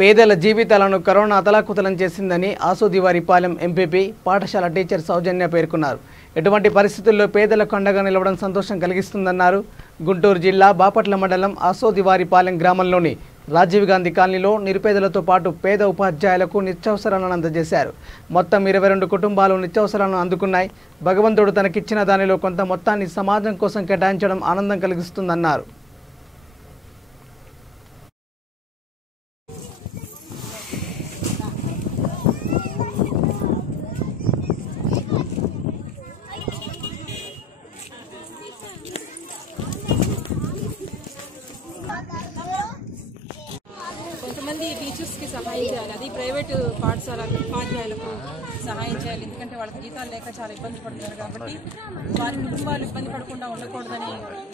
పేదల జీవితాలను కరోనా అతలాకుతలం చేసిందని ఆసోదివారిపాలెం ఎంపీపీ పాఠశాల టీచర్ సౌజన్య పేర్కొన్నారు. ఎటువంటి పరిస్థితుల్లో పేదలకు అండగా నిలవడం సంతోషం కలిగిస్తుందన్నారు. గుంటూరు జిల్లా బాపట్ల మండలం ఆసోదివారిపాలెం గ్రామంలోని రాజీవ్ గాంధీ కాలనీలో నిరుపేదలతో పాటు పేద ఉపాధ్యాయులకు నిత్యావసరాలను అందజేశారు. మొత్తం 22 కుటుంబాలు నిత్యావసరాలను అందుకున్నాయి. భగవంతుడు తనకిచ్చిన దానిలో కొంత మొత్తాన్ని సమాజం కోసం కేటాయించడం ఆనందం కలిగిస్తుందన్నారు. కొంతమంది టీచర్స్కి సహాయం చేయాలి, అది ప్రైవేటు పాఠశాలకు ఉపాధ్యాయులకు సహాయం చేయాలి. ఎందుకంటే వాళ్ళకి జీతాలు లేక చాలా ఇబ్బంది పడుతున్నారు కాబట్టి వారి కుటుంబాలు ఇబ్బంది పడకుండా ఉండకూడదనే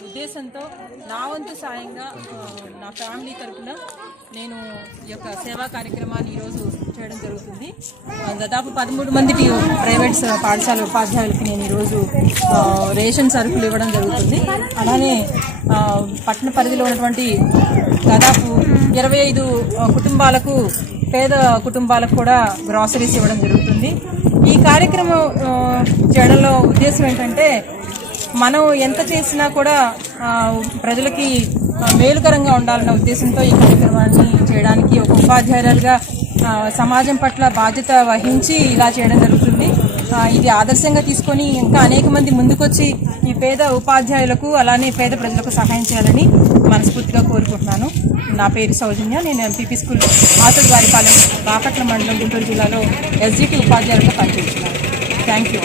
ఉద్దేశంతో నా వంతు సాయంగా నా ఫ్యామిలీ తరఫున నేను ఈ యొక్క సేవా కార్యక్రమాన్ని ఈరోజు చేయడం జరుగుతుంది. దాదాపు 13 మంది ప్రైవేట్ పాఠశాల ఉపాధ్యాయులకి నేను ఈరోజు రేషన్ సరుకులు ఇవ్వడం జరుగుతుంది. అలానే పట్టణ పరిధిలో ఉన్నటువంటి దాదాపు 25 కుటుంబాలకు, పేద కుటుంబాలకు కూడా గ్రాసరీస్ ఇవ్వడం జరుగుతుంది. ఈ కార్యక్రమం చేయడంలో ఉద్దేశం ఏంటంటే మనం ఎంత చేసినా కూడా ప్రజలకి మేలుకరంగా ఉండాలన్న ఉద్దేశంతో ఈ కార్యక్రమాన్ని చేయడానికి ఒక ఉపాధ్యాయురాలుగా సమాజం పట్ల బాధ్యత వహించి ఇలా చేయడం జరుగుతుంది. ఇది ఆదర్శంగా తీసుకొని ఇంకా అనేక మంది ముందుకొచ్చి ఈ పేద ఉపాధ్యాయులకు అలానే పేద ప్రజలకు సహాయం చేయాలని మనస్ఫూర్తిగా కోరుకుంటున్నాను. నా పేరు సౌజన్య. నేను ఎంపీపీ స్కూల్ ఆసోదివారిపాలెం బాపట్ల మండలం గుంటూరు జిల్లాలో ఎస్జిటి ఉపాధ్యాయులుగా పనిచేస్తున్నాను. Thank you.